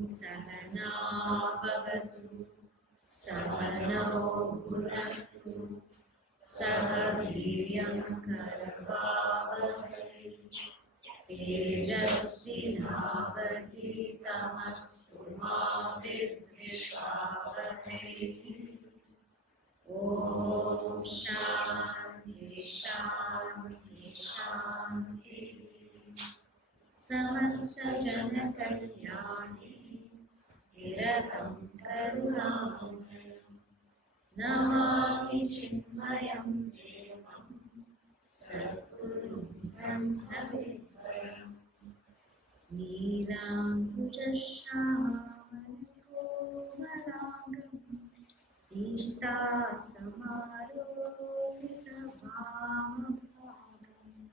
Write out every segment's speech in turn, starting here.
Sahana Bhavatu Sahano Bhunaktu Saha Viryam Karavavahai Tejasvinavadhitamastu ma vidvishavahai. Om Shanti Shanti Shanti. Samasta Jana Kalyani Niratam Karunamaya Namami Chinmayam Devam Sadgurum Brahmavidvaram Neelam Pujashamam Komalangam Sītā Samarodhita Vāmabhagam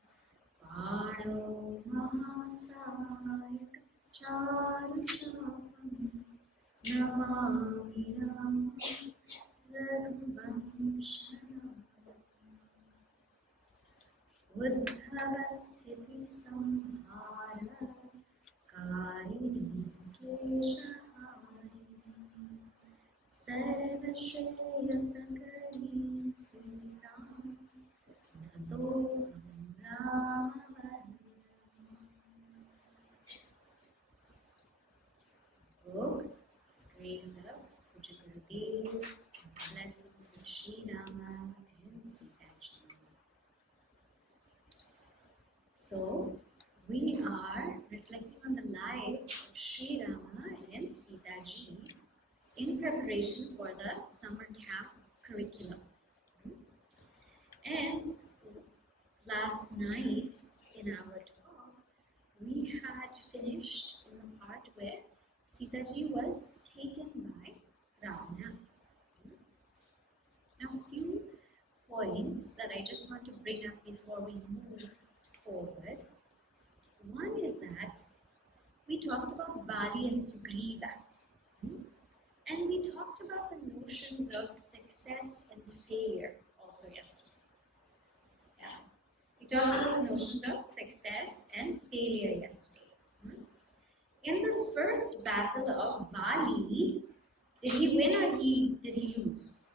Pāno Mahasaya Charuchapam Namami Rama Raghuvanshana Uddhavasthiti Samhara Karini Keshahari Sarvashreya Sakari Sita Nato Rama. Grace of Guru Devi, blessings of Śrī Rāma and Sītā Devī. So, we are reflecting on the lives of Śrī Rāma and Sītā Devī in preparation for the summer camp curriculum. And last night in our talk, we had finished in the part where Sītā Devī was taken by Ravana. Now, a few points that I just want to bring up before we move forward. One is that we talked about Vāli and Sugriva, and we talked about the notions of success and failure also yesterday. Yeah, we talked about the notions of success and failure yesterday. In the first battle of Vāli, did he win or did he lose?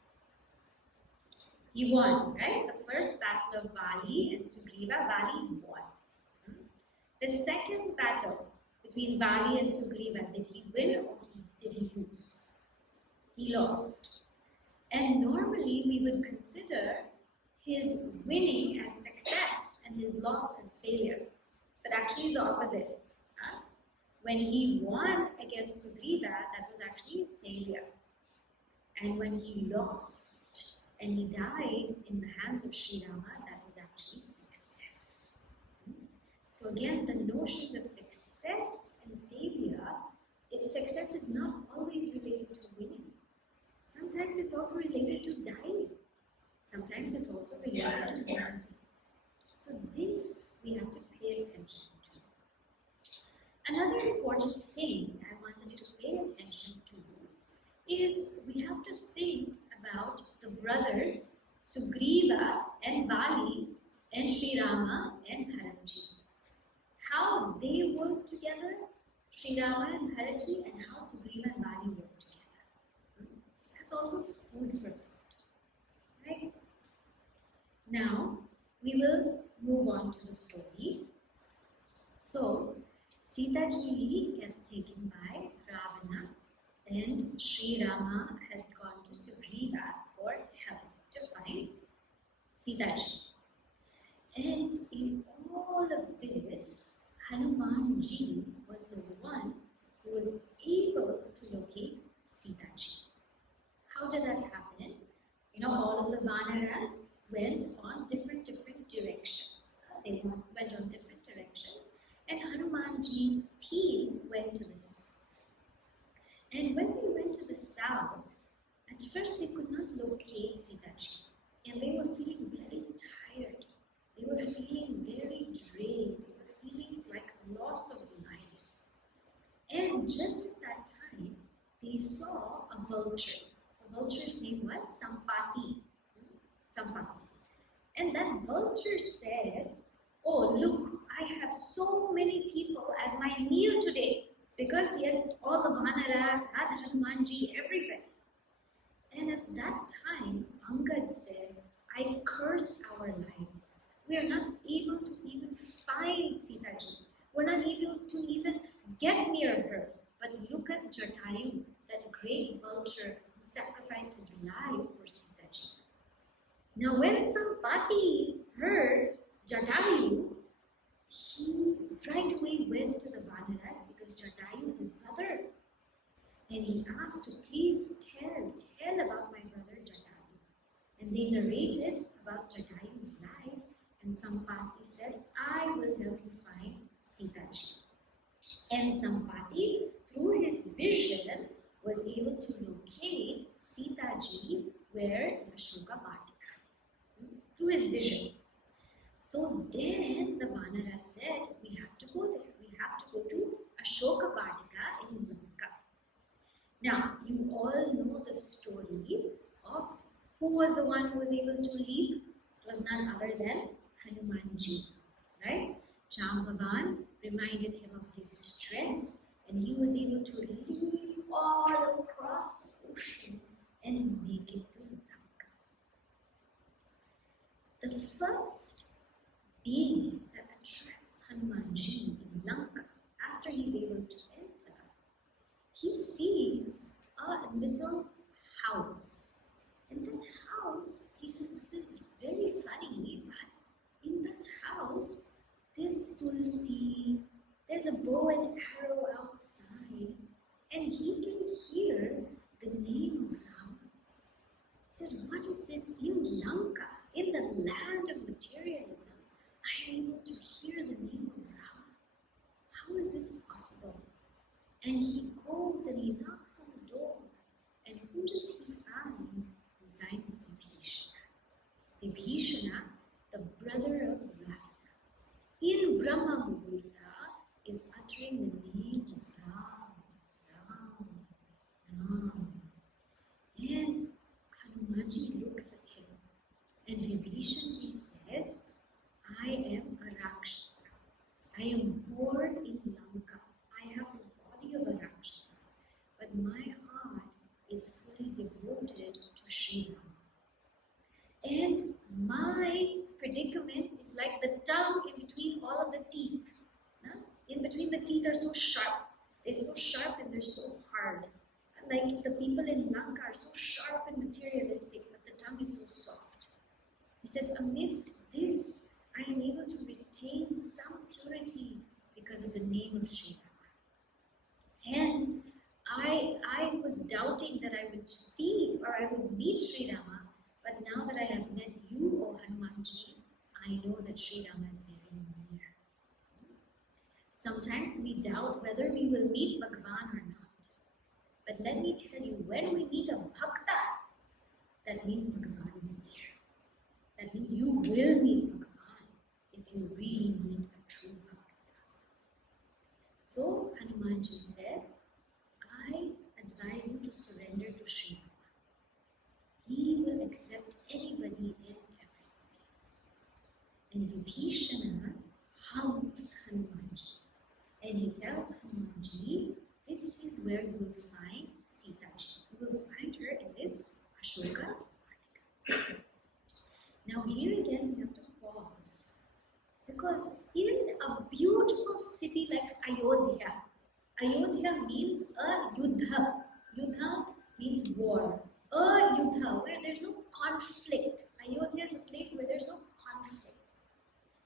He won, right? The first battle of Vāli and Sugriva, Vāli won. The second battle between Vāli and Sugriva, did he win or did he lose? He lost. And normally we would consider his winning as success and his loss as failure. But actually it's the opposite. When he won against Sugriva, that was actually a failure. And when he lost and he died in the hands of Śrī Rāma, that was actually success. So again, the notions of success and failure, success is not always related to winning. Sometimes it's also related to dying. Sometimes it's also related to mercy. So this we have to pay attention. Another important thing I want us to pay attention to is we have to think about the brothers Sugriva and Vāli and Śrī Rāma and Bharaji. How they work together, Śrī Rāma and Bharaji, and how Sugriva and Vāli work together. That's also food for thought. Right? Now, we will move on to the story. So, Sītā Devī gets taken by Ravana, and Śrī Rāma had gone to Sugriva for help to find Sītā Devī. And in all of this, Hanumān was the one who was able to locate Sītā Devī. How did that happen? All of the Avataras went on different directions. They went on different directions. And Hanumanji's team went to the south. And when they went to the south, at first they could not locate Sītāji. And they were feeling very tired. They were feeling very drained. They were feeling like loss of life. And just at that time, they saw a vulture. The vulture's name was Sampati. And that vulture said, "Oh, look, I have so many people as my meal today, because yet all the Avataras had Hanumanji everywhere." And at that time, Angad said, "I curse our lives. We are not able to even find Sītāji. We're not able to even get near her. But look at Jatayu, that great vulture who sacrificed his life for Sītāji." Now when Sampati heard Jatayu, he right away went to the Avataras, because Jatayu is his brother. And he asked to please tell about my brother Jatayu. And they narrated about Jatayu's life, and Sampati said, "I will help you find Sītāji." And Sampati, through his vision, was able to locate Sītāji where Aśoka Vāṭika. Through his vision. So then the Vanara said, "We have to go there. We have to go to Aśoka Vāṭika in Lanka." Now, you all know the story of who was the one who was able to leap. It was none other than Hanumanji, right? Jambavan reminded him of his strength, and he was able to leap all across the ocean and make it to Lanka. The first being that attracts Hanumanji in Lanka, after he's able to enter, he sees a little house. And that house, he says, "This is very funny, but in that house, there's tulsi, there's a bow and arrow outside, and he can hear the name of Rama." He says, "What is this in Lanka, in the land of materialism? I am able to hear the name of Rama. How is this possible?" And he goes and he knocks on the door. And who does he find? He finds Vibhishana. Vibhishana, the brother of Ravana, in Brahma Muhurta, is uttering the name of Ram. And Hanumanji looks at him. And Vibhishanji says, "I am a Rakshasa. I am born in Lanka. I have the body of a Rakshasa. But my heart is fully devoted to Śrī Rāma. And my predicament is like the tongue in between all of the teeth. In between the teeth are so sharp. They're so sharp and they're so hard. Like the people in Lanka are so sharp and materialistic, but the tongue is so soft." He said, "Amidst this, I am able to retain some purity because of the name of Śrī Rāma. And I was doubting that I would see or I would meet Śrī Rāma, but now that I have met you, O Hanumanji, I know that Śrī Rāma is very near." Sometimes we doubt whether we will meet Bhagavan or not. But let me tell you, when we meet a Bhakta, that means Bhagavan is near. That means you will meet Bhagavan if you really meet a true Bhakta. So Hanumanji said, "I advise you to surrender to Śrī Rāma. He will accept anybody and everybody." And Vibhishana hugs Hanumanji. And he tells Hanumanji, "This is where you will find Sītāji. You will find her in this Aśoka Vāṭika." Now here again we have to pause, because in a beautiful city like Ayodhya, Ayodhya means a yuddha. Yuddha means war. A yuddha, where there's no conflict. Ayodhya is a place where there's no conflict.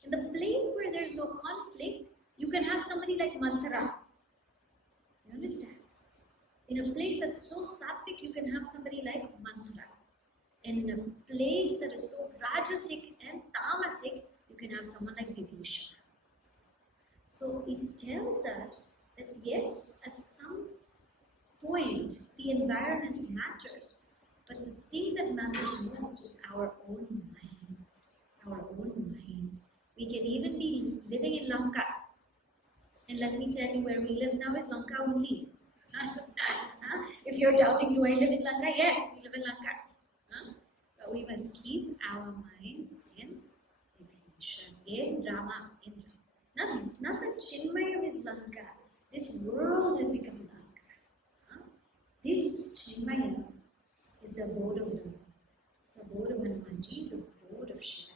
In the place where there's no conflict, you can have somebody like Manthara. You understand? In a place that's so sattvic, you can have somebody like Manthara. And in a place that is so rajasic and tamasic, you can have someone like Vibhishana. So it tells us that even be living in Lanka. And let me tell you, where we live now is Lanka only. If you're doubting, do I live in Lanka? Yes, we live in Lanka. But we must keep our minds in divination, in Rama, in Rama. Not that Chinmaya is Lanka. This world has become Lanka. This Chinmaya is the abode of Rama. It's the abode of Hanumanji, it's the abode of Śrī Rāma.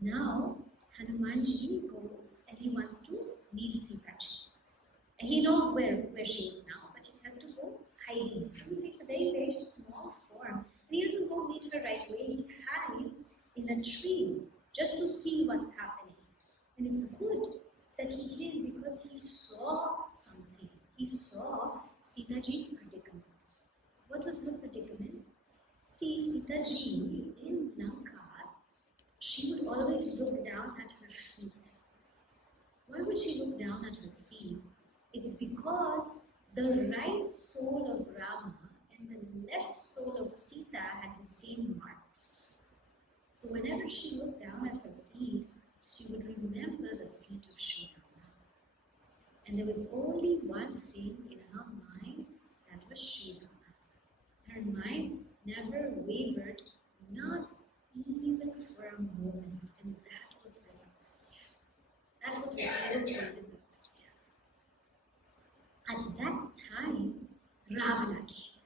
Now, Hanumanji goes and he wants to meet Sita. And he knows where she is now, but he has to go hiding. So he takes a very, very small form. And he doesn't go meet her right away. He hides in a tree just to see what's happening. And it's good that he did because he saw something. He saw Sita Ji's predicament. What was her predicament? See, Sita Ji in Laṅkā, she would always look down at her feet. Why would she look down at her feet? It's because the right soul of Rama and the left soul of Sita had the same marks. So whenever she looked down at her feet, she would remember the feet of Śrī Rāma. And there was only one thing in her mind, that was Śrī Rāma. Her mind never wavered, not even for a moment, and that was her tapasya. That was her celebrated tapasya. At that time, Ravana came.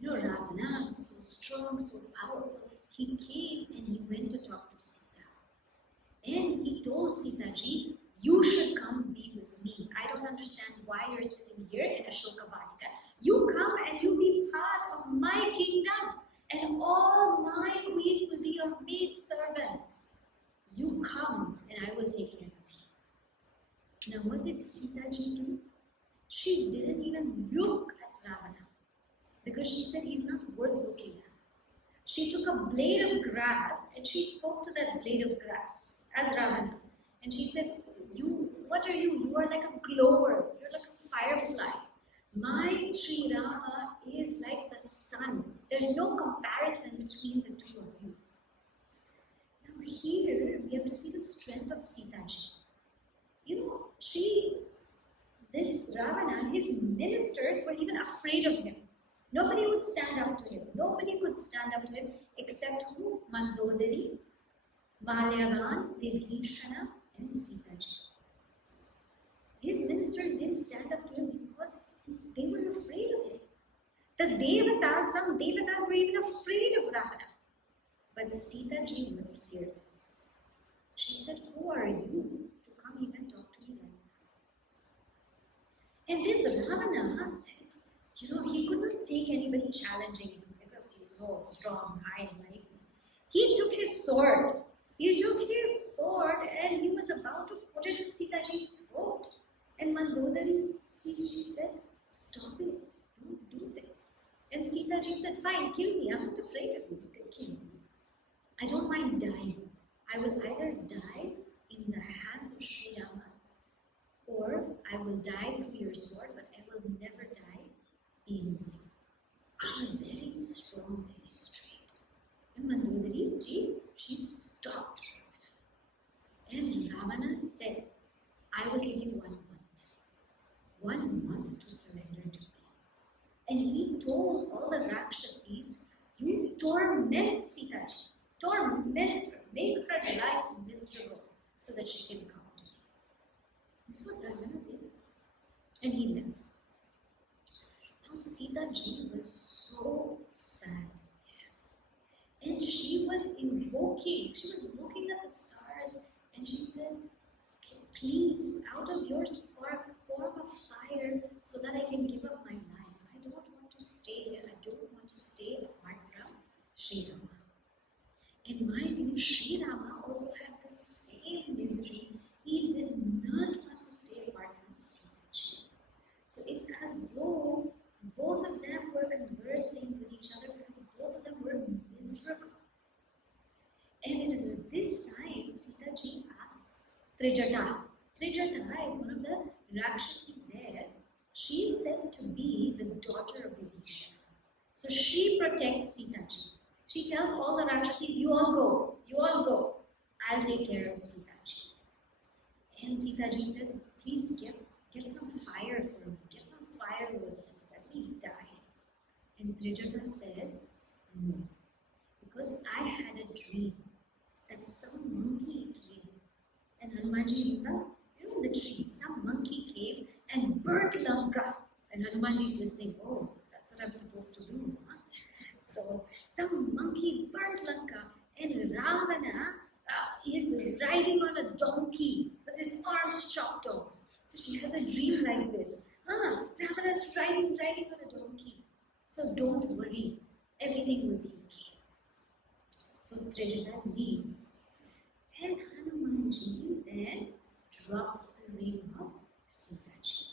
You know, Ravana was so strong, so powerful. He came and he went to talk to Sita. And he told Sita Ji, you should come be with me. I don't understand why you're sitting here in Aśoka Vāṭika. You come and you be part of my kingdom. And all my queens will be your maid servants. You come and I will take care of you. Now what did Sita Ji do? She didn't even look at Ravana because she said he's not worth looking at. She took a blade of grass and she spoke to that blade of grass as Ravana. And she said, what are you? You are like a glower. You're like a firefly. My Śrī Rāma is like the sun. There's no comparison between the two of you. Now here, we have to see the strength of Sita Ji. You know, this Ravana, his ministers were even afraid of him. Nobody would stand up to him. Nobody could stand up to him except who? Mandodari, Valyavan, Vibhishana, and Sita Ji. His ministers didn't stand up to him because they were afraid of him. The Devatas, some Devatas were even afraid of Ravana. But Sita Ji was fearless. She said, who are you to come even talk to me like that? And this Ravana said, you know, he could not take anybody challenging him because he's so strong, high and mighty. He took his sword. He took his sword and he was about to put it to Sita Ji's throat. And Mandodari, she said, stop it. Don't do this. And Sita Ji said, fine, kill me. I'm not afraid of you. You can kill me. I don't mind dying. I will either die in the hands of Śrī Rāma or I will die through your sword, but I will never die being with you. She was very strong, very straight. And Mandodari Ji, she stopped Ravana. And Ravana said, I will give you 1 month. 1 month to surrender to me. And he told all the Rakshasis, you torment Sita Ji. Torment her. Make her life miserable so that she can come to me. This is what Ravana did. And he left. Now Sita Ji was so sad. And she was invoking. She was looking at the stars and she said, please, out of your spark, form a fire so that I can give up my life. I don't want to stay here. I don't want to stay apart from Śrī Rāma. And mind you, Śrī Rāma also had the same misery. He did not want to stay apart from Sita Ji. So it's as though both of them were conversing with each other because both of them were miserable. And it is at this time Sita Ji asks Trijata. Trijata is one of the Rakshasis there. She is said to be the daughter of Vibhishana. So she protects Sita Ji. She tells all the Rakshasis, you all go, you all go. I'll take care of Sita ji. And Sita ji says, please get some fire for me, get some firewood, let me die. And Trijata says, no, because I had a dream that some monkey came, and Hanumanji is in the tree. Some monkey came and burnt Lanka, and Hanumanji is listening. Oh, that's what I'm supposed to do. Huh? So some monkey burnt Lanka, and Ravana is riding on a donkey with his arms chopped off. So she has a dream like this. Ravana is riding on a donkey. So don't worry, everything will be okay. So Trijata leaves, and Hanumanji then drops the ring of Sita ji.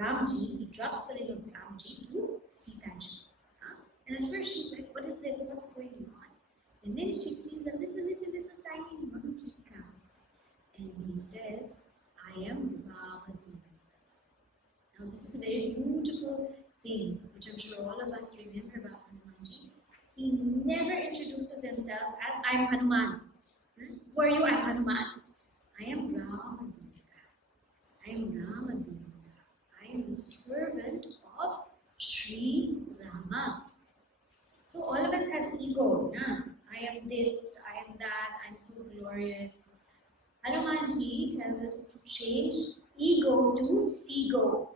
Ramji, he drops the ring of Ramji to Sita ji. And at first she's like, what is this? What's going on? And then she sees a little tiny monkey come. And he says, I am Rama. Now this is a very beautiful thing, which I'm sure all of us remember about Hanumanji. He never introduces himself as I'm Hanuman. Who are you? I'm Hanuman. I am Rama. I am Rama. I am the servant of Śrī Rāma. So all of us have ego. I am this, I am that, I'm so glorious. Hanumanji tells us to change ego to Sigo.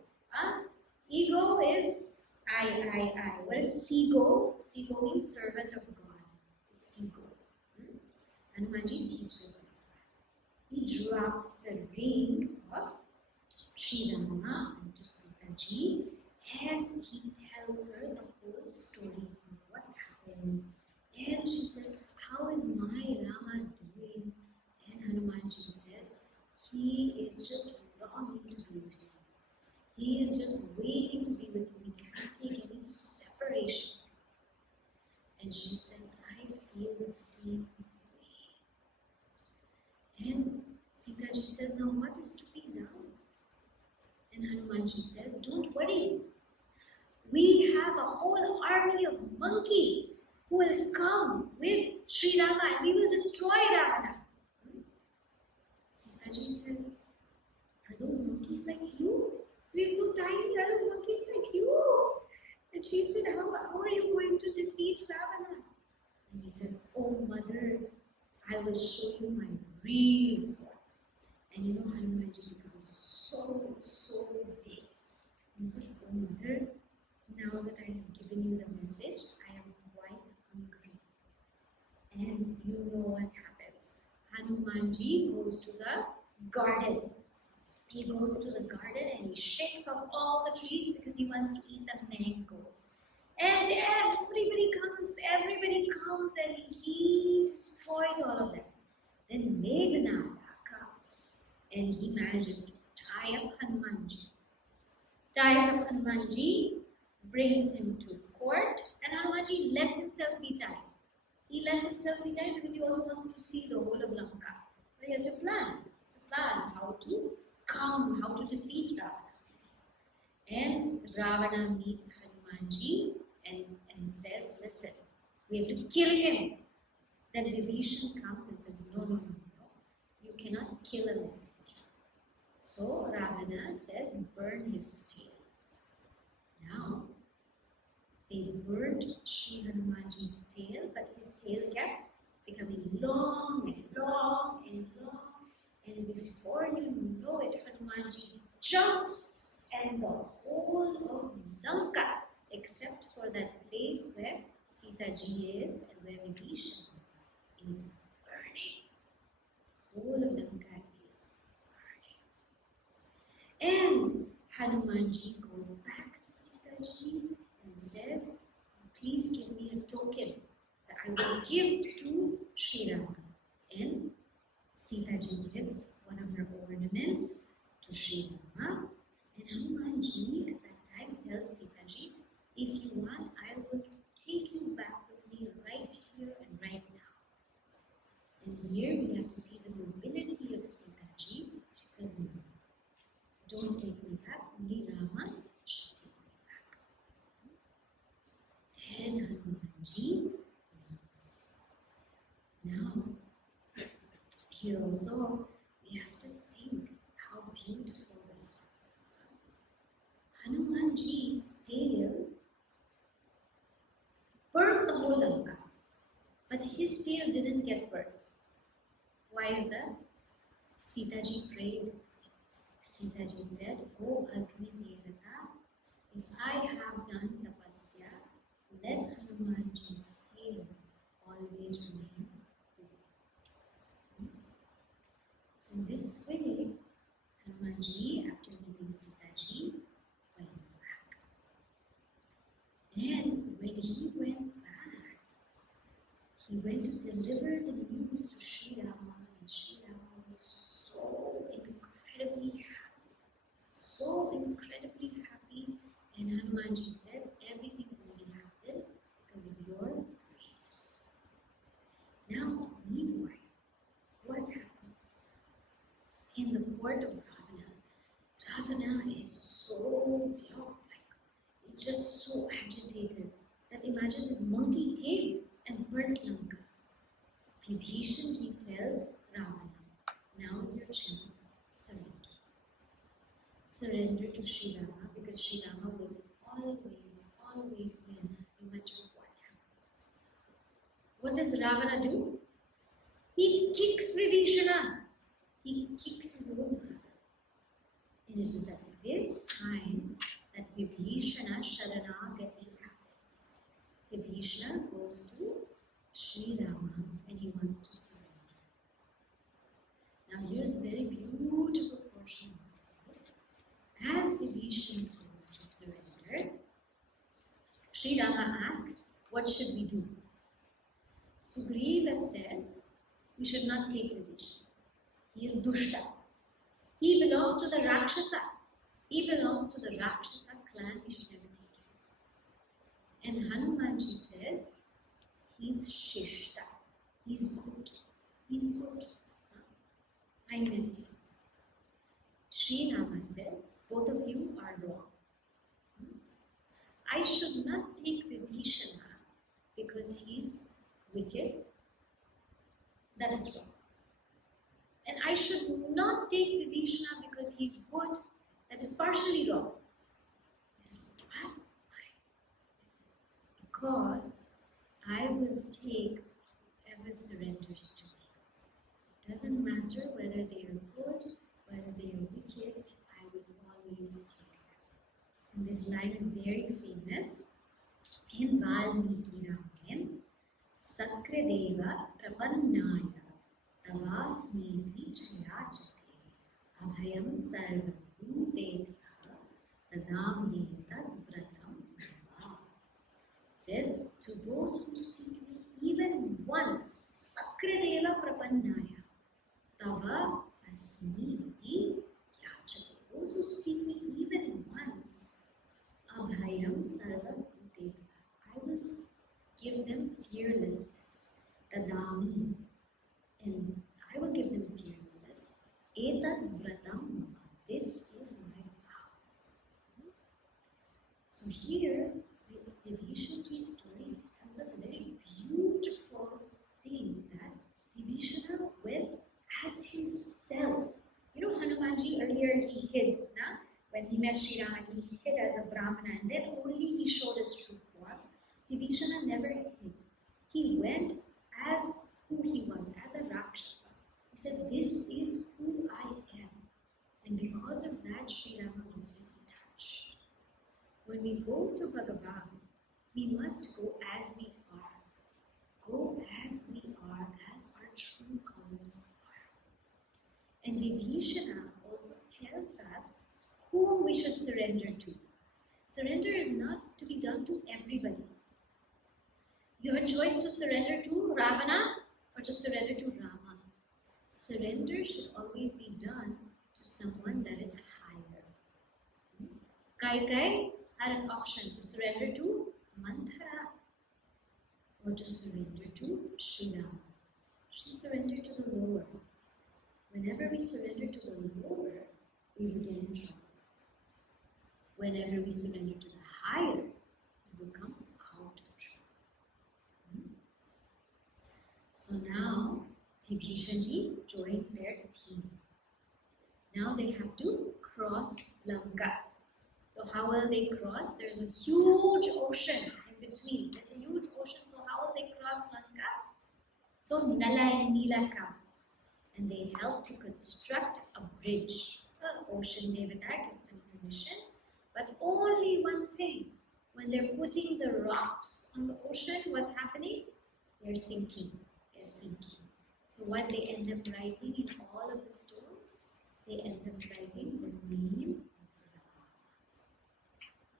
Ego is I. What is Sigo? Sigo means servant of God. Sigo. Hanumanji teaches us that. He drops the ring of Śrī Rāma into Sita ji, and he tells her the whole story of what happened. And she says, how is my Rama doing? And Hanumanji says, he is just longing to be with you. He is just waiting to be with you. He can't take any separation. And she says, I feel the same way. And Sita ji says, now what is to be done? And Hanumanji says, don't worry. We have a whole army of monkeys who will come with Śrī Rāma and we will destroy Ravana. Sita ji says, are those monkeys like you? They're so tiny, are those monkeys like you? And she said, how are you going to defeat Ravana? And he says, oh mother, I will show you my real form. And you know, Hanumanji becomes so big. And he says, oh mother, now that I have given you the message, I am quite hungry. And you know what happens. Hanumanji goes to the garden. He goes to the garden and he shakes off all the trees because he wants to eat the mangoes. And everybody comes and he destroys all of them. Then Meghnada comes and he manages to tie up Hanumanji. Ties up Hanumanji, brings him to court, and Hanumanji lets himself be tied. He lets himself be tied because he also wants to see the whole of Lanka. So he has to plan. How to come, how to defeat Ravana. And Ravana meets Hanumanji and says, listen, we have to kill him. Then Vibhishan comes and says, no, you cannot kill a messenger. So Ravana says, burn his tail. Now, they burned Śrī Hanumanji's tail, but his tail kept becoming long and long and long. And before you know it, Hanumanji jumps and the whole of Lanka, except for that place where Sita ji is and where Vibhishan is burning. Whole of Lanka is burning. And Hanumanji goes back to Sita ji and says, please give me a token that I will give to Śrī Rāma. And Sita ji gives one of her ornaments to Śrī Rāma, and Hanumanji at that time tells Sita ji, if you want, I will take you back with me right here and right now. And here we have to see the nobility of Sita ji. She says, no, don't take me back, only Rama should take me back. And Hanumanji leaves. Now, Here also, we have to think how beautiful this is. Hanumanji's tail burnt the whole Lanka, but his tail didn't get burnt. Why is that? Sita ji prayed. Sita ji said, "Oh Agni Devata, if I have done tapasya, let Hanumanji's tail always remain good." So this way, Hanumanji, after meeting Sita ji, went back. Then, when he went back, he went to deliver the news to Śrī Rāma, and Śrī Rāma was so incredibly happy. And Hanumanji said, everything only happened because of your grace. Now, meanwhile, what happens? In the court of Ravana is so, it's just so agitated that imagine his monkey came and burnt Lanka. Vibhishan tells Ravana, now is your chance, surrender. Surrender to Śrī Rāma, because Śrī Rāma will always win, no matter what happens. What does Ravana do? He kicks Vibhishana. He kicks his own brother. And it is at this time that Vibhishana Sharanagati happens. Vibhishana goes to Śrī Rāma and he wants to surrender. Now here's a very beautiful portion also. As Vibhishana goes to surrender, Śrī Rāma asks, what should we do? Sugriva says, we should not take Vibhishana. He is Dushta. He belongs to the Rakshasa. He belongs to the Rakshasa clan. We should never take him. And Hanumanji says, he's Shishta. He's good. He's good. I met him. Śrī Rāma says, both of you are wrong. I should not take Vibhishana because he's wicked. That is wrong. And I should not take Vibhishana because he's good. That is partially wrong. He said, why? Because I will take whoever surrenders to me. It doesn't matter whether they are good, whether they are wicked, I will always take them. And this line is very famous. In Valmiki Ramayana, Sakradeva Prapannaya Tavasmeti Chayachate Abhayam Sarvam Bhutebhya Tadamyeta Vratam Bhava. Says, to those who seek me even once, Sakradeva Prapannaya Tava Asmiti Yachate. Those who seek me even once, Abhayam Sarvam Bhutebhya, I will give them fearlessness. Tadami, and I will give them fearlessness. Etad Vratam Bhava. This is my vow. So here, the Vibhishanji's story tells us a very beautiful thing that Vibhishana went as himself. You know, Hanumanji earlier he hid, na? When he met Śrī Rāma, he hid as a Brahmana and then only he showed his true form. Vibhishana never hid. He went as who he was, as a Rakshasa. He said, this is who I am. And because of that, Śrī Rāma was very touched. When we go to Bhagavan, we must go as we are. Go as we are, as our true colors are. And Vibhishana also tells us whom we should surrender to. Surrender is not to be done to everybody. You have a choice to surrender to Ravana or to surrender to Rama. Surrender should always be done to someone that is higher. Kaikai had an option to surrender to Manthara or to surrender to Śrī Rāma. She surrendered to the lower. Whenever we surrender to the lower, we will get in trouble. Whenever we surrender to the higher, we will come out of trouble. So now, Vibhishanji joins their team. Now they have to cross Lanka. So how will they cross? There's a huge ocean in between. There's a huge ocean, so how will they cross Lanka? So Nala and Nila come and they help to construct a bridge. The ocean Devata gives them permission, but only one thing. When they're putting the rocks on the ocean, what's happening? They're sinking. They're sinking. So what they end up writing in all of the stones? They end up writing the name of Rama.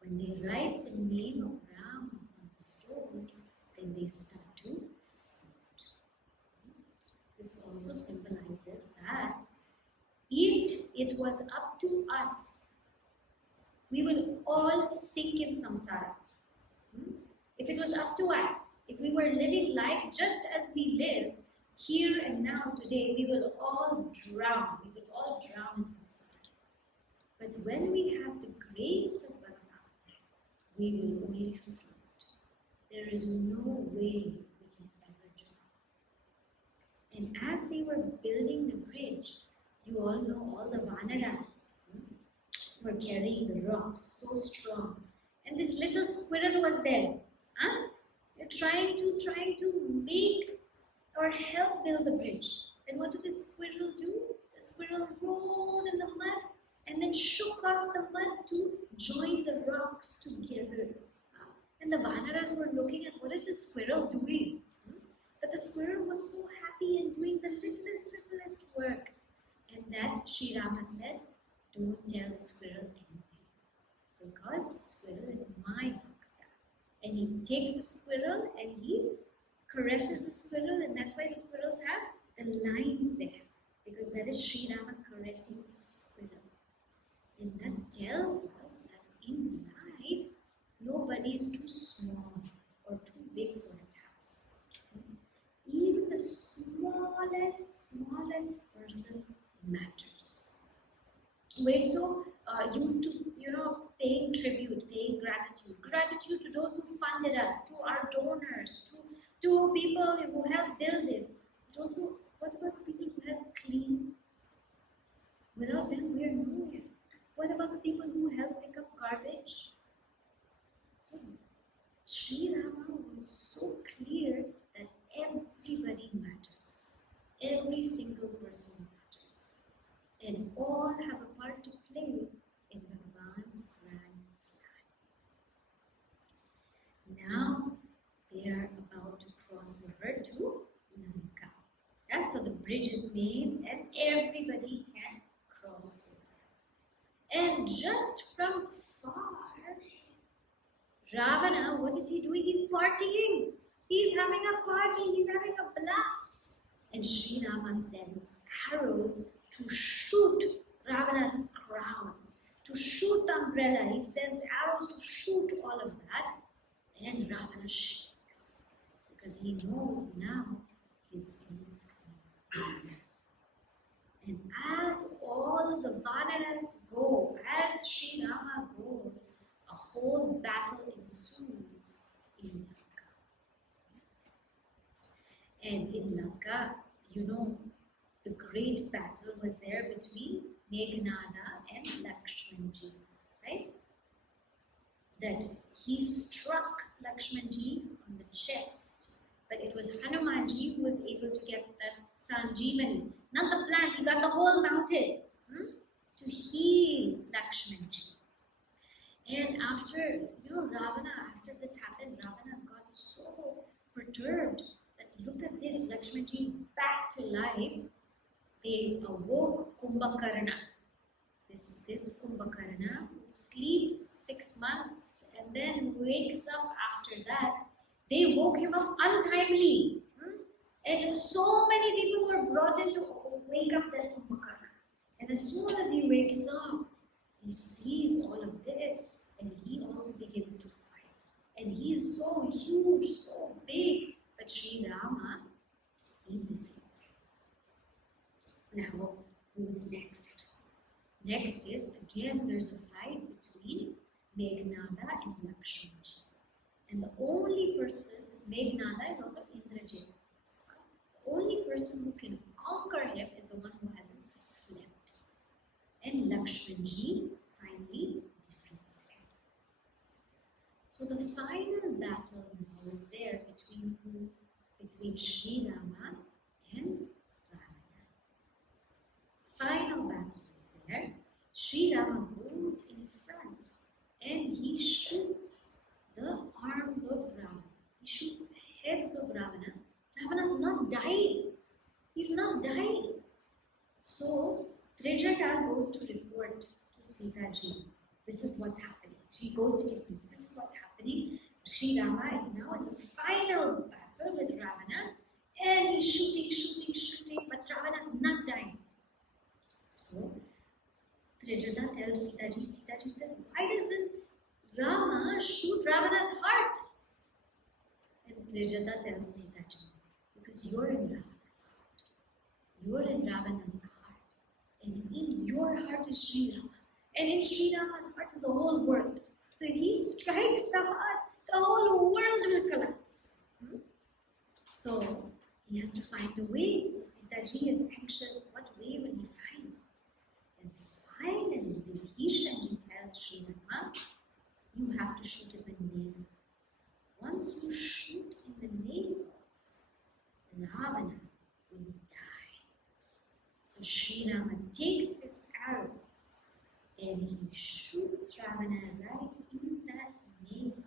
When they write the name of Rama on the stones, then they start to float. This also symbolizes that if it was up to us, we will all sink in samsara. If it was up to us, if we were living life just as we live, here and now, today, we will all drown. We will all drown in samsara. But when we have the grace of Bhagavan, we will only float. There is no way we can ever drown. And as they were building the bridge, you all know all the Avataras were carrying the rocks so strong. And this little squirrel was there. They're trying to make or help build the bridge. And what did the squirrel do? The squirrel rolled in the mud and then shook off the mud to join the rocks together. And the Vanaras were looking at what is the squirrel doing? But the squirrel was so happy in doing the littlest work. And that Śrī Rāma said, don't tell the squirrel anything. Because the squirrel is my bhakta. And he takes the squirrel and he caresses the squirrel, and that's why the squirrels have the lines there, because that is Śrī Rāma caressing the squirrel. And that tells us that in life, nobody is too small or too big for a task. Even the smallest person matters. We're so used to, paying tribute, paying gratitude to those who funded us, to our donors, to people who help build this. But also, what about the people who help clean? Without them, we are nowhere. What about the people who help pick up garbage? So, Śrī Rāma was so clear that everybody matters. Every single person matters. And all have a part to play in Bhagavan's grand plan. Now, they are about to cross over to Lanka. Yeah, so the bridge is made and everybody can cross over. And just from far, Ravana, what is he doing? He's partying. He's having a party. He's having a blast. And Śrī Rāma sends arrows to shoot Ravana's crowns, to shoot the umbrella. He sends arrows to shoot all of that. And Ravana shakes because he knows now his end is coming. And as all of the Vanaras go, as Śrī Rāma goes, a whole battle ensues in Lanka. And in Lanka, the great battle was there between Meghnada and Lakshmanji, right? That he struck Lakshmanji on the chest, but it was Hanumanji who was able to get that Sanjeevani, not the plant, he got the whole mountain to heal Lakshmanji. And after, Ravana, after this happened, Ravana got so perturbed that look at this, Lakshmanji is back to life. They awoke Kumbhakarna. This Kumbhakarna who sleeps 6 months and then wakes up after that. They woke him up untimely. And so many people were brought in to wake up that Kumbhakarna. And as soon as he wakes up, he sees all of this and he also begins to fight. And he is so huge, so big. But Śrī Rāma, he defeats him. Now, who's next? Next is, again, there's a fight between Meghnada and Lakshmanji. And the only person, this Meghnada is also Indrajit. The only person who can between Śrī Rāma and Ravana. Final battle is there. Śrī Rāma goes in front and he shoots the arms of Ravana. He shoots the heads of Ravana. Ravana's not dying. He's not dying. So Trejata goes to report to Sita Ji. This is what's happening. She goes to give news. This is what's happening. Śrī Rāma is now in the final battle with Ravana and he's shooting, but Ravana's not dying. So Trejata tells Sita Ji. Sita Ji says, why doesn't Rama shoot Ravana's heart? And Trejata tells Sita Ji, because you're in Ravana's heart. You're in Ravana's heart. And in your heart is Śrī Rāma. And in Śrī Rāma's heart is the whole world. So if he strikes the heart, the whole world will collapse. So he has to find a way. So Sita Ji is anxious. What way will he find? And finally, Vibhishan tells Śrī Rāma, you have to shoot in the navel. Once you shoot in the navel, Ravana will die. So Śrī Rāma takes his arrows and he shoots Ravana right in that navel.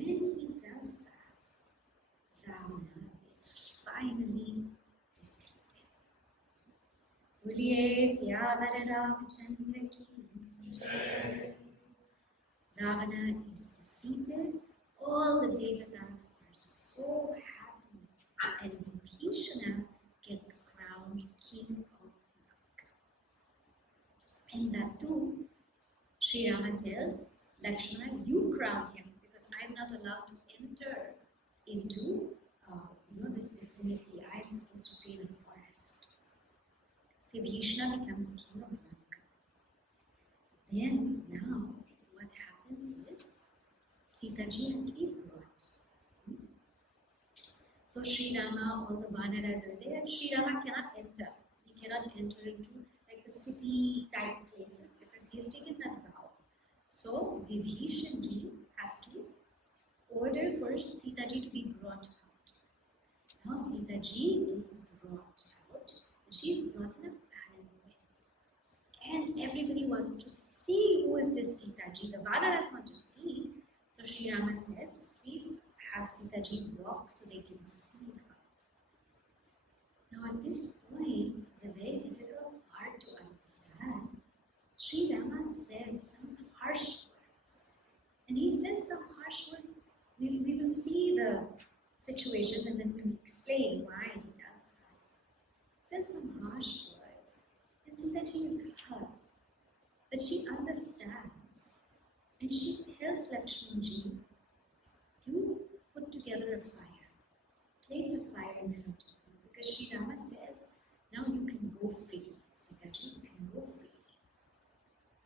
And when he does that, Ravana is finally defeated. Boliye Siyavara Ramachandra ki Jaya. Ravana is defeated. All the Devatas are so happy, and Vibhishana gets crowned king of Lanka. And that too, Śrī Rāma tells Lakshmana, you crown him because I am not allowed to enter into this vicinity. I am supposed to stay in the forest. Vibhishana becomes king of Lanka. Then now, what happens is Sita Ji has to be brought. So Śrī Rāma, all the Avataras are there. Śrī Rāma cannot enter. He cannot enter into like the city type places because he has taken that vow. So Vibhishan Ji has to order for Sita Ji to be brought out. Now Sita Ji is brought out and she's brought in a palanquin. And everybody wants to see who is this Sita Ji. The Avataras want to see. So Śrī Rāma says, please have Sita Ji walk so they can see her. Now at this point, it's a very difficult part to understand. Śrī Rāma says some harsh words. And he says some harsh words. We will see the situation and then we'll explain why he does that. He says some harsh words. And Sita Ji is hurt. But she understands. And she tells Lakshman Ji, you put together a fire. Place a fire in front of you. Because Śrī Rāma says, now you can go freely. Sita Ji, you can go freely.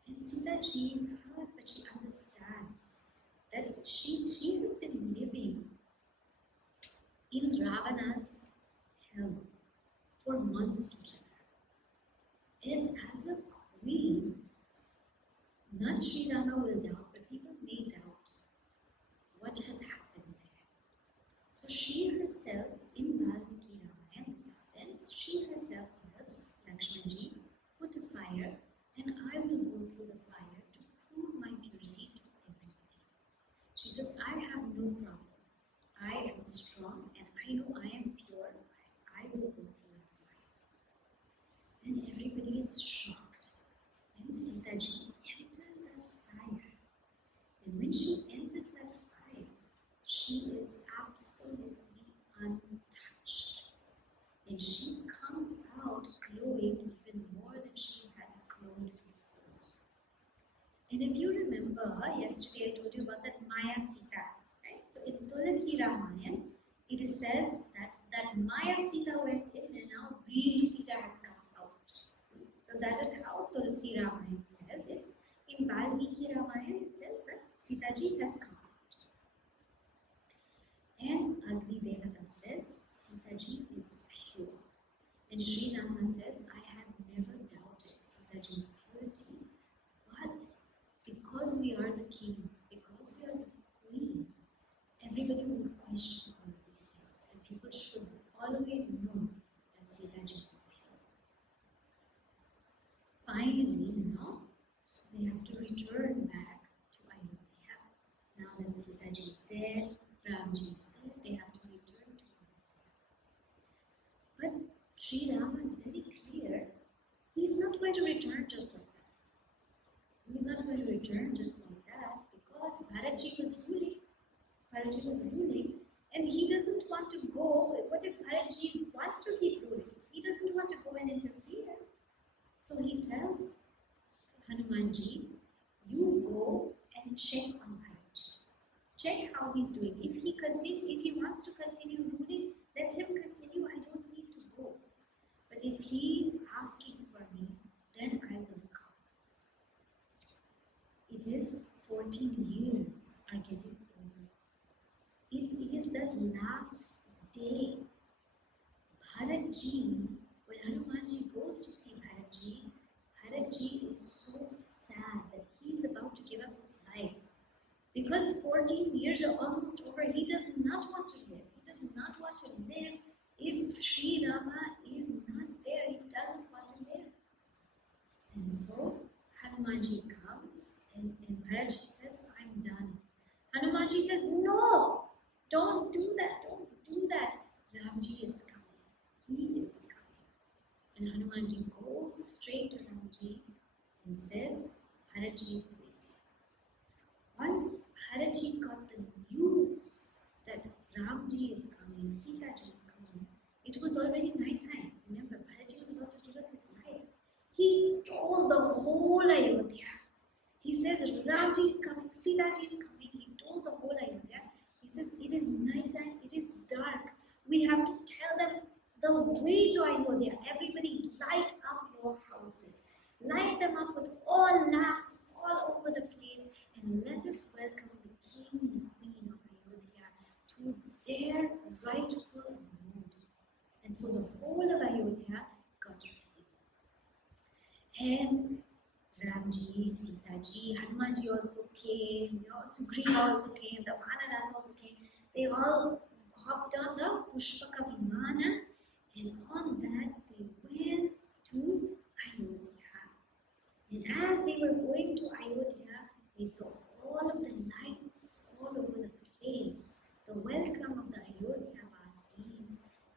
And Sita Ji is hurt, but she understands that she has been living in Ravana's hell for months together. And as a queen, not Śrī Rāma will doubt, but people may doubt what has happened there. So she herself, in Valmiki Ramayana, she herself tells Lakshman Ji, put a fire and I will go through the fire to prove my purity to everybody. She says, I have no problem. I am strong and I know I am pure. I will go through the fire. And everybody is shocked. And Sita Ji enters that fire. And when she enters that fire, she is absolutely untouched. And she comes out glowing even more than she has glowed before. And if you remember, yesterday I told you about that Maya Sita, right? So in Tulsi Ramayana, it says that Maya Sita went in and now real Sita has come out. So that is how Tulsi Ramayana says it. In Valmiki Ramayana, it says that Sita Ji has come out. And Agni Vedanta says Sita Ji is pure. And Śrī Rāma says, I have never doubted Sita Ji's purity, but because we are the king, because we are the queen, everybody will question But Śrī Rāma is very clear. He's not going to return just like that. He's not going to return just like that because Bharatji was ruling. Bharatji was ruling and he doesn't want to go. What if Bharatji wants to keep ruling? He doesn't want to go and interfere. So he tells Hanumanji, you go and check on Bharatji. Check how he's doing. If he wants to continue ruling, let him continue. I don't need to go. But if he is asking for me, then I will come. It is 14 years are getting over. It is that last day. Bharatji, when Hanumanji goes to see Bharatji, Bharatji is so sad that he is about to give up his life. Because 14 years are almost over, he does not want to live. He does not want to live. If Śrī Rāma is not there, he doesn't want to live. And so Hanumanji comes and Bharatji says, I'm done. Hanumanji says, no, don't do that, don't do that. Ramji is coming. He is coming. And Hanumanji goes straight to Ramji and says, Bharatji is waiting. Once Bharatji got the news that Ramji is coming, Sitaji is coming, it was already night time. Remember, Bharatji was about to give up his life. He told the whole Ayodhya. He says, Ramji is coming, Sitaji is coming. He told the whole Ayodhya. He says, it is night time, it is dark. We have to tell them the way to Ayodhya. Everybody light up your houses. Light them up with all lamps all over the place. And let us welcome the king and queen of Ayodhya to their rightful abode. And so the whole of Ayodhya got ready. And Ramji, Sitaji, Hanumanji also came, Sugriva also came, the Avataras also came. They all hopped on the Pushpaka Vimana, and on that they went to Ayodhya. And as they were going to Ayodhya, they saw all of the lights all over the place, the welcome of the Ayodhya Vasis.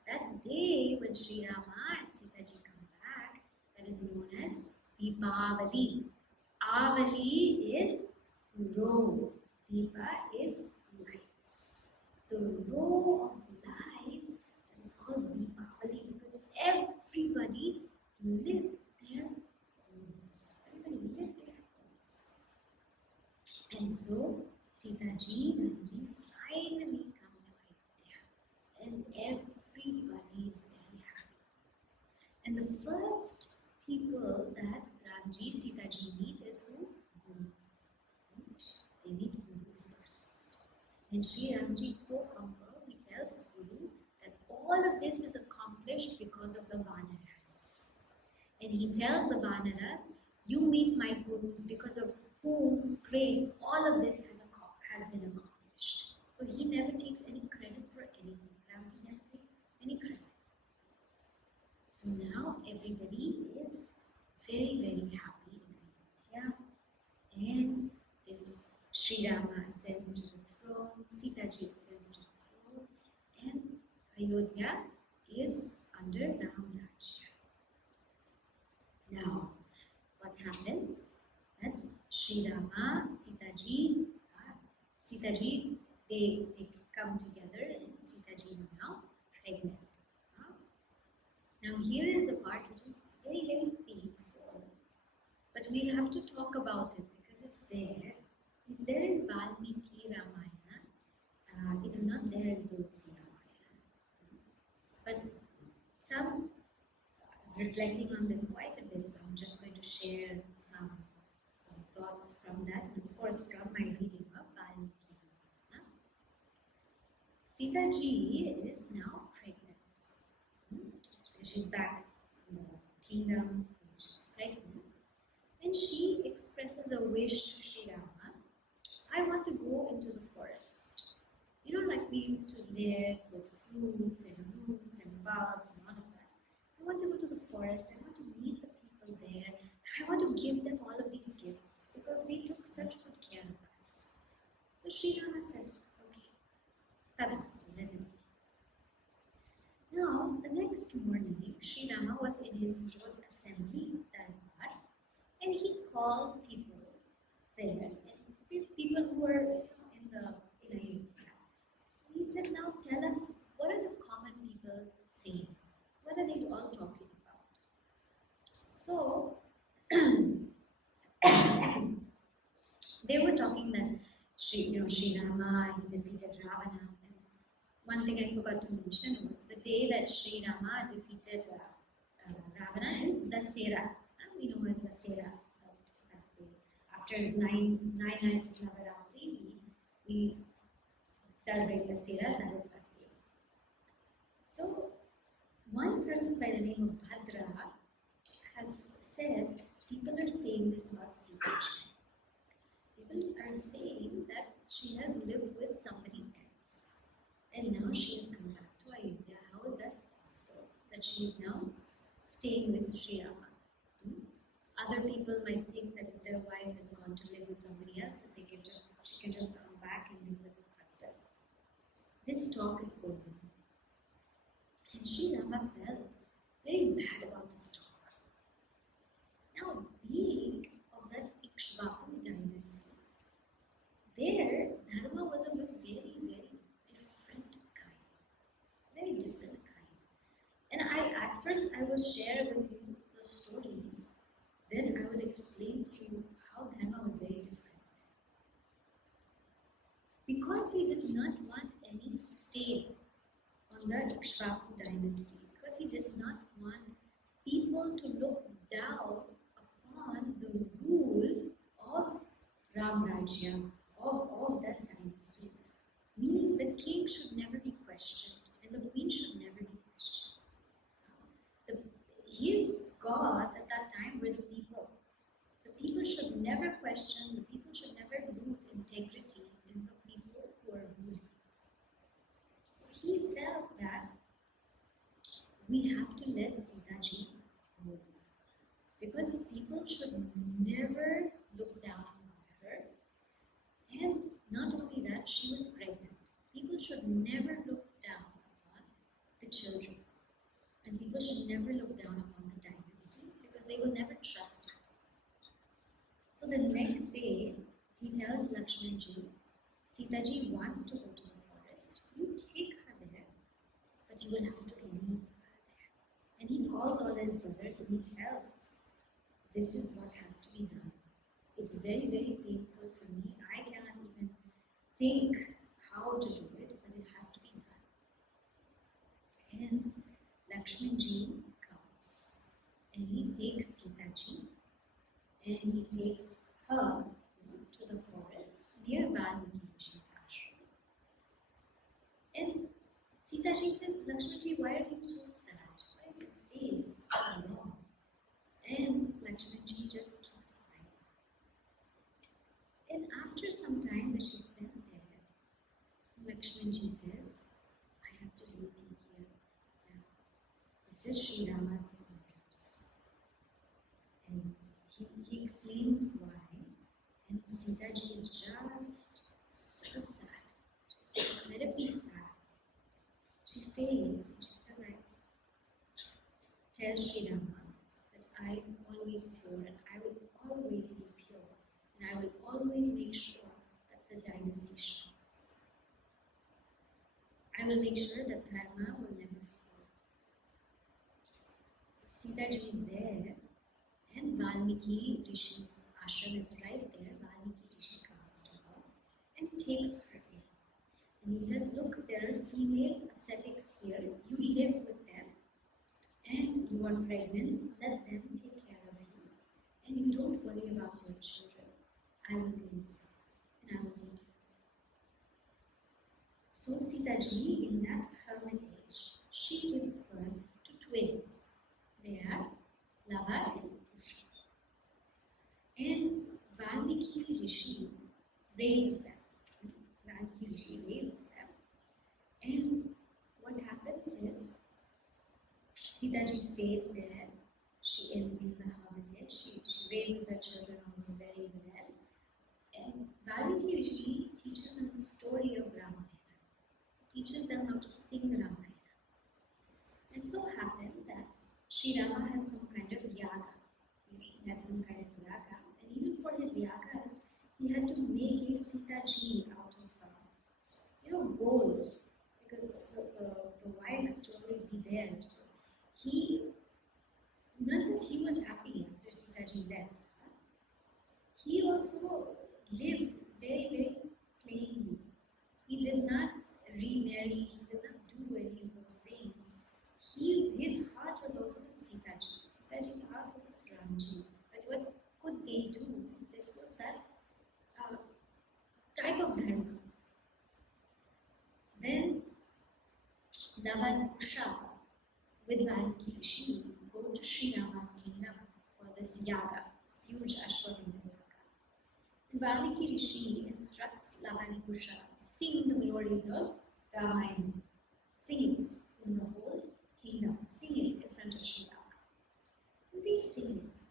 That day when Śrī Rāma and Sitaji come back, that is known as dīpāvalī. Avali is row, Deepa is lights. The row of lights, that is called dīpāvalī because everybody lit their homes. Everybody lit their homes. And so Sitaji and Ramji finally come to Ayodhya and everybody is very happy. And the first people that Ramji, Sitaji meet is who? Guru. They meet Guru first. And Śrī Ramji is so humble, he tells Guru that all of this is accomplished because of the Avataras. And he tells the Avataras, you meet my Gurus because of whose grace all of this has been accomplished. So he never takes any credit for anything. Ramji never takes any credit. So now everybody is very, very happy in Ayodhya. And this Śrī Rāma ascends to the throne, Sitaji ascends to the throne, and Ayodhya is under Ram Rajya. Now, what happens? That Śrī Rāma, Sitaji, they come together and Sitaji is now pregnant. Now here is the part which is very, very painful, but we have to talk about it because it's there. It's there in Valmiki Ramayana. It is not there in Tulsi Ramayana. But some reflecting on this quite a bit, so I'm just going to share some thoughts from that, and of course from my reading of Valmiki Ramayana. Sitaji is now pregnant. She's back in the kingdom, she's pregnant, and she expresses a wish to Śrī Rāma. I want to go into the forest. You know, like we used to live with fruits and roots and bulbs and all of that. I want to go to the forest, I want to meet the people there, I want to give them all of these gifts because they took such good care of us. So Śrī Rāma said, okay, fabulous, let it be. Now, the next next morning, Śrī Rāma was in his court assembly, Darbar, and he called people there, and people who were in Ayodhya. He said, now tell us, what are the common people saying? What are they all talking about? So, they were talking that Śrī Rāma, he defeated Ravana. And one thing I forgot to mention was the day that Śrī Rāma defeated Ravana is Dasera. We know as Dasera that day. After nine nights of Navaratri, we celebrate Dasera, that is that day. So, one person by the name of Bhadra has said, people are saying this about Sita. People are saying that she has lived with somebody else. And now she has come back to Ayodhya. How is that possible? That she is now staying with Śrī Rāma. Other people might think that if their wife has gone to live with somebody else, that she can just come back and live with her husband. This talk is going on. And Śrī Rāma felt very bad about this talk. Now, being of that Ikshvaku dynasty, there, Dharma was of a very, very different kind. Very different kind. And at first I will share with you the stories, then I would explain to you how Dharma was very different. Because he did not want any stain on the Ikshvaku dynasty, because he did not want people to look down upon the rule of Ram Rajya, of that dynasty. Meaning the king should never be questioned and the queen should never be questioned. His gods at that time were the people. The people should never question, the people should never lose integrity in the people who are ruling. So he felt that we have to let Sita Ji go. Because people should never look down on her. And not only that, she was pregnant. People should never look down upon the children. And people should never look down upon the dynasty because they will never trust it. So the next day, he tells Lakshman Ji, Sita Ji wants to go to the forest. You take her there, but you will have to leave her there. And he calls all his brothers and he tells, this is what has to be done. It's very, very painful for me. I cannot even think how to do it, but it has to be done. And Lakshman Ji comes and he takes Sita Ji and he takes her to the forest near Valmiki Rishi's ashram. And Sita Ji says, Lakshman Ji, why are you so sad? Why is your face so long? And Lakshman Ji just keeps quiet. And after some time that she spent there, Lakshman Ji says, I have to leave you here now. This is Śrī Rāma's orders. And he explains why. And Sita Ji is just so sad. She's incredibly sad. She stays and she says, I tell Śrī Rāma that I am always pure and I will always be pure. And I will always make sure that the dynasty shines. I will make sure that Dharma will never fall. So Sita Ji is there and Valmiki Rishi's ashram is right there. Valmiki Rishi comes to her and takes her in. And he says, look, there are female ascetics here. You live with them and you are pregnant. Let them take care of you. And you don't worry about your children. I will raise them and I will take care. So Sita Ji, in that hermitage, she gives birth to twins. They are Lava and Kushi. And Valmiki Rishi raises them. Valmiki Rishi raises them. And what happens is, Sita Ji stays there. She in the hermitage. She raises her children also very well. And Valmiki Rishi teaches them the story of Rama. Teaches them how to sing Ramayana. And so happens Śrī Rama had some kind of yaga. He had some kind of yaga, and even for his yagas, he had to make a Sita Devī out of gold, because the wife has to always be there. So not that he was happy after Sita Devī left. He also lived very, very plainly. He did not remarry, he did not do any of those things. His heart was also with Sita Devī. Sita Deví's heart was with Ramji. But what could they do? This was that type of dharma. Then Lava Kusha with Valmiki Rishi go to Śrī Rama's kingdom for this yaga, this huge Ashwamedha yaga. And Valmiki Rishi instructs Lavakusha, sing the glories of Ramayana. Sing it in the whole kingdom. Sing it in front of Śrī Rama. And they sing it.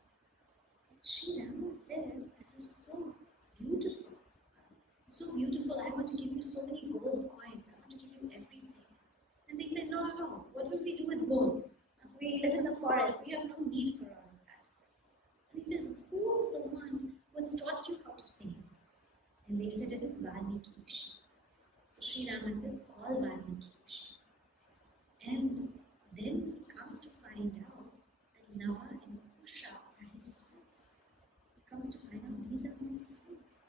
And Śrī Rama says, this is so beautiful. So beautiful, I want to give you so many gold coins. I want to give you everything. And they said, no. What will we do with gold? We live in the forest. We have no need for all of that. And he says, who is the one who has taught you how to sing? And they said, it is Valmiki Rishi. So Śrī Rama says, call Valmiki Rishi. And then he comes to find out that Lava and Kusha are his sons. He comes to find out these are my sons.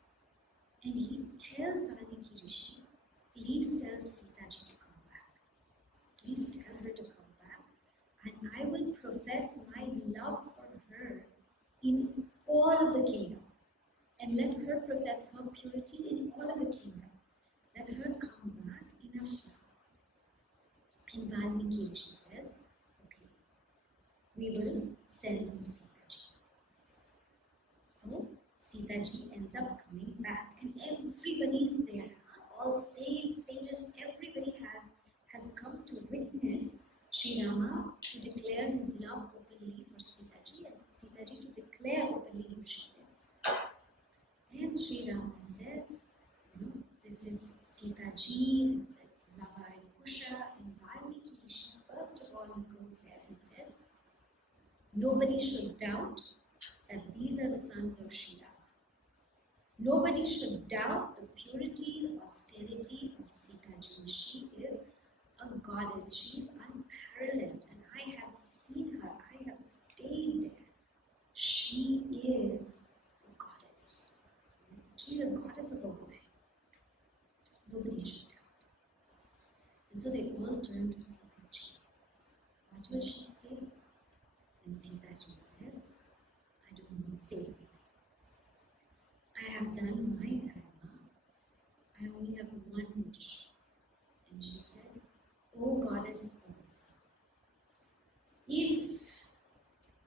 And he tells Valmiki Rishi, please tell Sita Ji to come back. Please tell her to come back, and I will profess my love for her in all of the kingdom. And let her profess her purity in all of the kingdom. Let her come back in a flower. And Valmiki Rishi says, okay, we will send them Sita Ji. So Sita Ji ends up coming back, and everybody is there. All saints, sages, everybody has come to witness Śrī Rama to declare his love openly for Sita Ji, and Sita Ji to declare openly who she is. And Śrī Rama says, this is Sita Ji, that's Lava and Kusha, and Valmiki Rishi. First of all, he goes there and says, nobody should doubt that these are the sons of Śrī Rama. Nobody should doubt the purity, the austerity of Sita Ji. She is a goddess. She is unparalleled, and I have seen her. I have stayed there. She is a goddess. She is a goddess of a woman. Nobody should doubt. And so they all turn to Sita Ji. What will she say? And Sita Ji says, I don't know, say anything. I have done my dharma. I only have one wish. And she said, O goddess of earth, if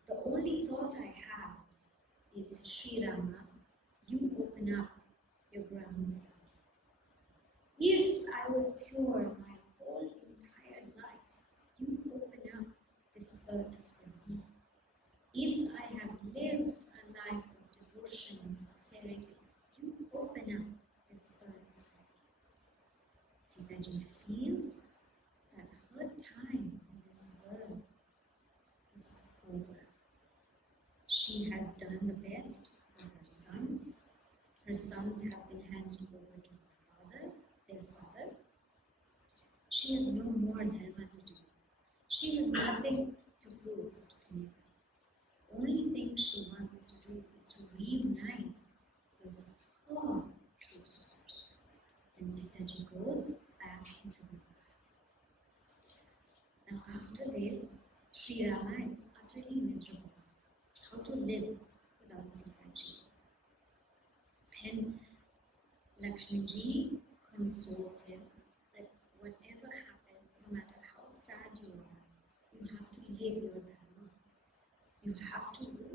the only thought I have is Śrī Rama, you open up your grounds. If I was pure my whole entire life, you open up this earth for me. If I have lived a life of devotion and sincerity, you open up this earth for me. Sita Ji feels that her time in this world is over. She has done the best for her sons. Her sons have been handed over to their father. She has no more dharma to do. She has nothing to prove to anybody. The only thing she wants to do is to reunite with her true source. And Sita Ji goes back into the world. Now after this, Śrī Rama is utterly miserable. How to live without Sita Ji? And Lakshmi Ji consoles him that whatever happens, no matter how sad you are, you have to live your dharma. You have to do.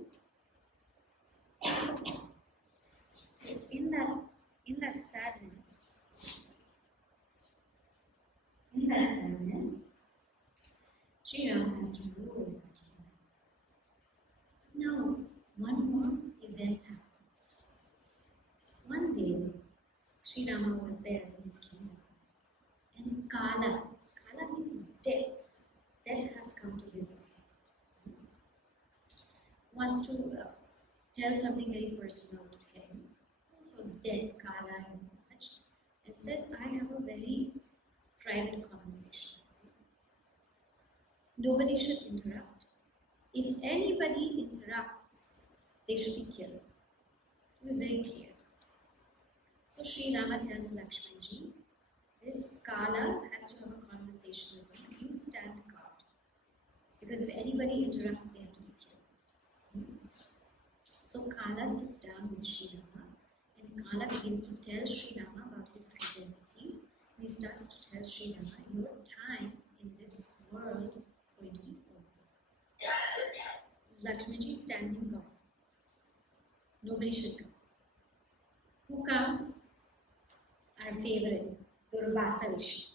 So in that sadness, Śrī Rama has to rule that kingdom. Now, one more event happens. One day, Śrī Rama was there in his kingdom, and Kala means death. Death has come to visit him. tells something very personal to him, so dead Kala and Raj, and says, I have a very private conversation. Nobody should interrupt. If anybody interrupts, they should be killed. It was very clear. So Śrī Rāma tells Lakshmanji, this Kala has to have a conversation with me. You stand guard. Because if anybody interrupts, they have to be killed. So Kala sits down with Śrī Rāma, and Kala begins to tell Śrī Rāma about his identity. And he starts to tell Śrī Rāma, your time in this world is going to be over. Lakshmanji is standing guard. Nobody should come. Who comes? Our favorite, Durvasa Rishi.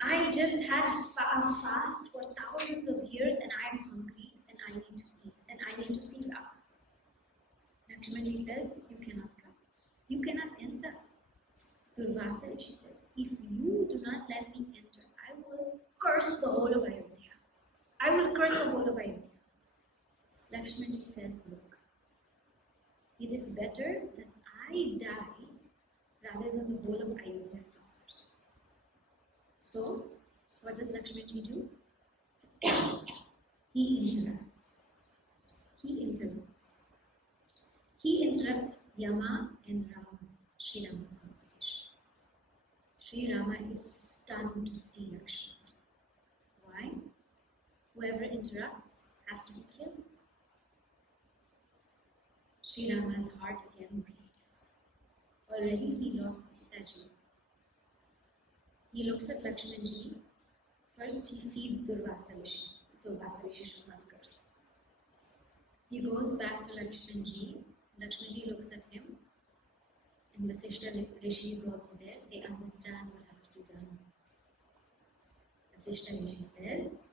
I just had a fast for thousands of years and I am hungry and I need to eat and I need to see Rama. Lakshmanji says, you cannot come. You cannot enter. Durvasa Rishi says, if you do not let me enter, I will curse the whole of Ayodhya. I will curse the whole of Ayodhya. Lakshmanji says, look, it is better that I die rather than the whole of Ayodhya suffers. So, what does Lakshmanji do? He interrupts. He interrupts Yama and Rama, Śrī Rama's conversation. Śrī Rama is stunned to see Lakshmanji. Why? Whoever interrupts has to be killed. Śrī Rama's heart again breaks. Already he lost Sita Ji. He looks at Lakshmanji. First he feeds Durvasa Rishi. Durvasa Rishi should not curse. He goes back to Lakshmanji. Lakshmanji looks at him. And Vasishtha Rishi is also there. They understand what has to be done. Vasishtha Rishi says,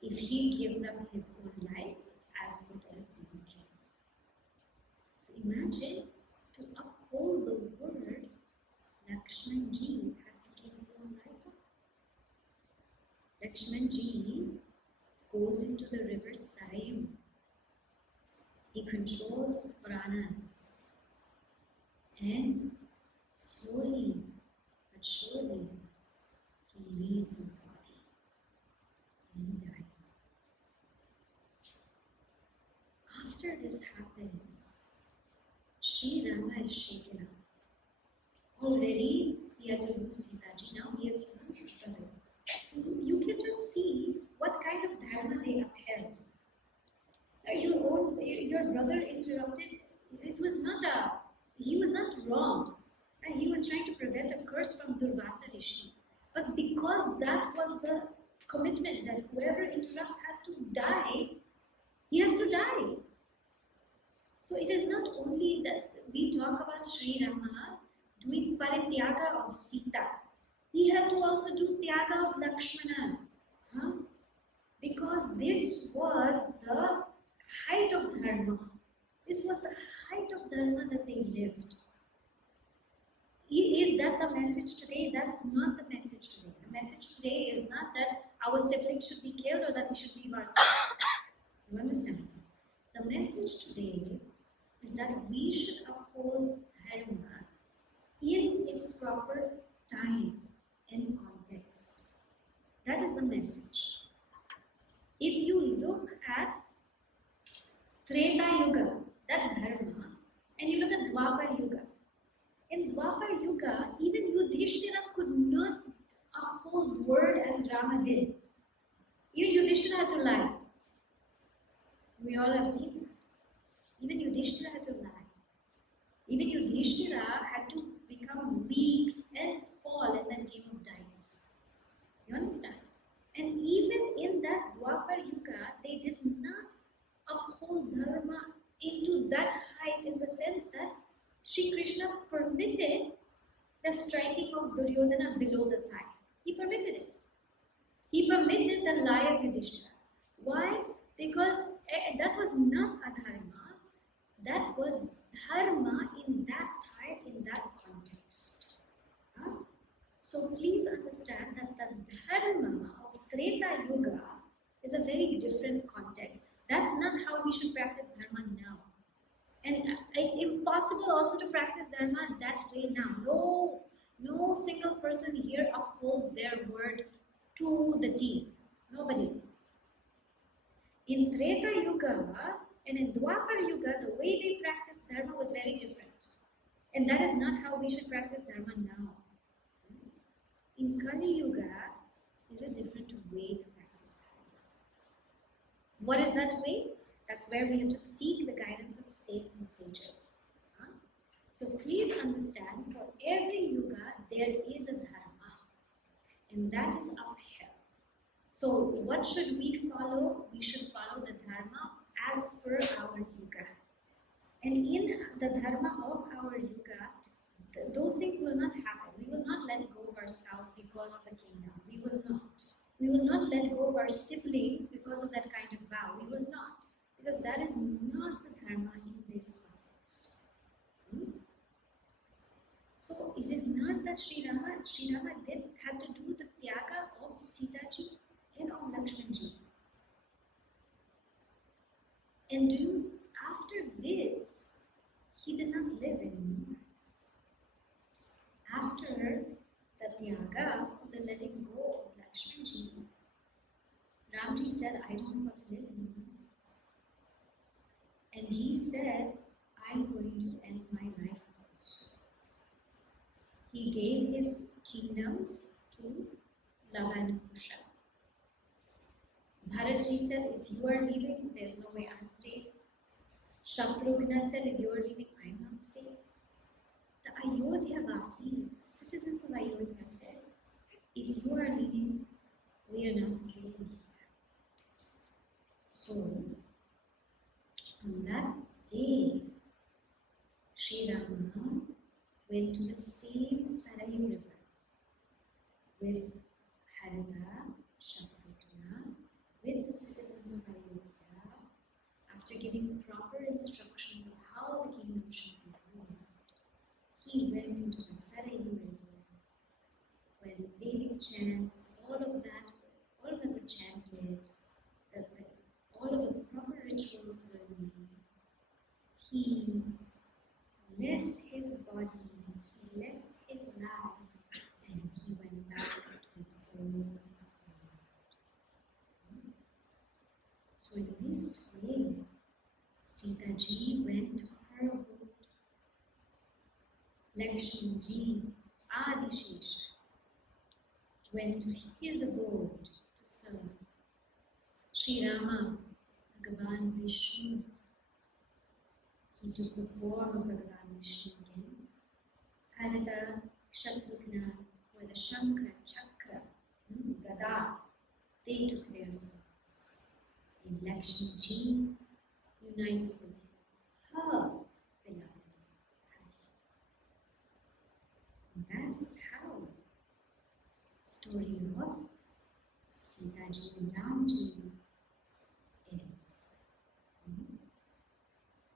if he gives up his own life, it's as good as being killed. So imagine, to uphold the word, Lakshmanji has to give his own life up. Lakshmanji goes into the river Sarayu. He controls his pranas. And slowly but surely, he leaves his body and dies. After this happens, Śrī Rama is shaken up. Already he had to lose Sita Ji, now he has to lose his brother. So you can just see what kind of dharma they upheld. Your brother interrupted. He was not wrong. And he was trying to prevent a curse from Durvasa Rishi. But because that was the commitment that whoever interrupts has to die, he has to die. So it is not only that we talk about Śrī Rama doing parityaga of Sita. He had to also do tyaga of Lakshmana. Because this was the height of dharma. This was the height of dharma that they lived. Is that the message today? That's not the message today. The message today is not that our siblings should be killed or that we should leave ourselves. You understand? The message today is that we should uphold dharma in its proper time and context. That is the message. If you look at Treta Yuga, that dharma, and you look at Dwapar Yuga, in Dwapar Yuga, even Yudhishthira could not uphold word as Rama did. Even Yudhishthira had to lie. We all have seen that. Even Yudhishthira had to lie. Even Yudhishthira had to become weak and fall in that game of dice. You understand? And even in that Dwapar Yuga, they did not uphold dharma into that height, in the sense that Shri Krishna permitted the striking of Duryodhana below the thigh. He permitted it. He permitted the lie of Yudhishthira. Why? Because that was not adharma. That was dharma in that time, in that context. So please understand that the dharma of Treta Yuga is a very different context. That's not how we should practice dharma And it's impossible also to practice Dharma that way now. No single person here upholds their word to the T. Nobody. In Treta Yuga and in Dwapar Yuga, the way they practiced Dharma was very different. And that is not how we should practice Dharma now. In Kali Yuga is a different way to practice Dharma. What is that way? That's where we have to seek the guidance of saints and sages. So please understand, for every yuga there is a Dharma, and that is up here. So what should we follow? We should follow the Dharma as per our yuga. And in the Dharma of our yuga, those things will not happen. We will not let go of our spouse because of the kingdom. We will not. We will not let go of our sibling because of that kind of vow. We will not. Because that is not the Dharma in this context. So it is not that Śrī Rāma did have to do the tyaga of Sītā ji and of Lakshman ji. And after this, he did not live anymore. After the tyaga, the letting go of Lakshman ji, Ramji said, I don't want to live anymore. And he said, I'm going to end my life also. He gave his kingdoms to Lava and Kusha. Bharatji said, if you are leaving, there's no way I'm staying. Shatrughna said, if you are leaving, I'm not staying. The Ayodhya Vasis, the citizens of Ayodhya said, if you are leaving, we are not staying here. So, on that day, Śrī Rāma went to the same Sarayu river with Bharata, Shatrughna, with the citizens of Ayodhya, after giving proper instructions of how the kingdom should be ruled. He went into the Sarayu river when Vedic chants, all of them were chanted, all of the proper rituals were made. He left his body, he left his life, and he went back to his own world. So in this way, Sita ji went to her abode. Lakshman ji, Adishesha, went to his abode to serve. Śrī Rāma, Bhagavan Vishnu, he took the form of Bhagavan Vishnu again. Bharata, Shatrughna were the Shankar, Chakra, Gada, they took their forms. And Lakshman ji united with her beloved Hari. And that is how the story of Sita ji and Ramji ended.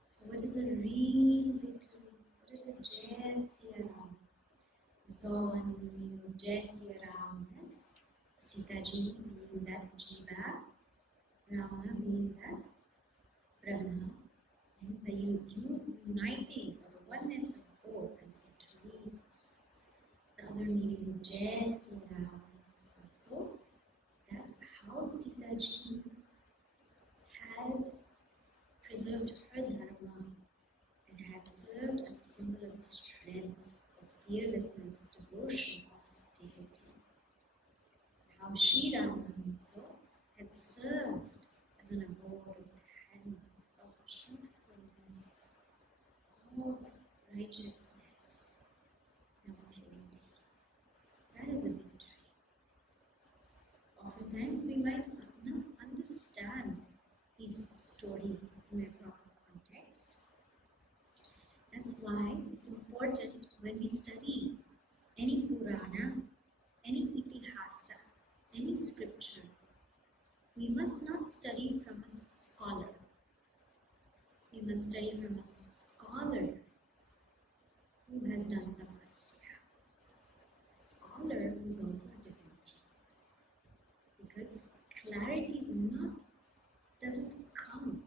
So what is the real victory? What is the Jaya Rama? We saw one meaning of Jaya Rama as Sita ji being that Jiva, Rama being that Brahma, and the uniting or the oneness of both as victory. The other meaning of Jaya Rama is also that how Sita ji had preserved her dharma and had served as a symbol of strength, of fearlessness, devotion, austerity. How Śrī Rāma also had served as an abode of dharma, of truthfulness, of righteousness, and of purity. That is a victory. Oftentimes we might not understand these stories in their proper context. That's why it's important when we study any Purana, any Itihasa, any scripture, we must not study from a scholar. We must study from a scholar who has done tapasya. A scholar who is also a devotee. Because clarity doesn't come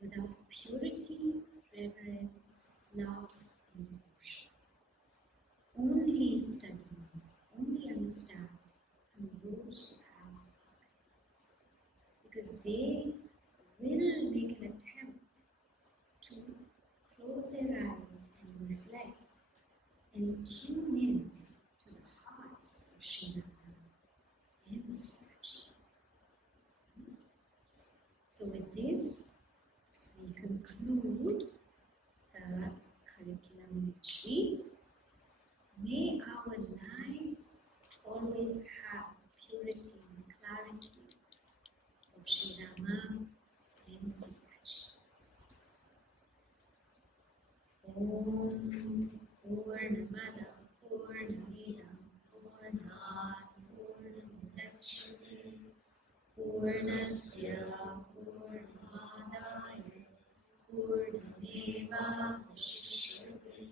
without purity, reverence, love, and devotion. Only study, only understand from those who have heard. Because they will make an attempt to close their eyes and reflect and tune in to the hearts of Śrī Rāma and Sita. So with this, we conclude the curriculum retreat. May our lives always have purity and clarity of Śrī Rāma and Sita. Om Purnamada Purnamidam Purnat Purnamudachyate Purnasya Purnamadaya Purnameva Vashishyate.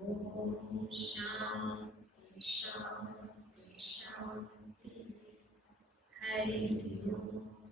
Om Shanti Shanti Shanti. Hari Om.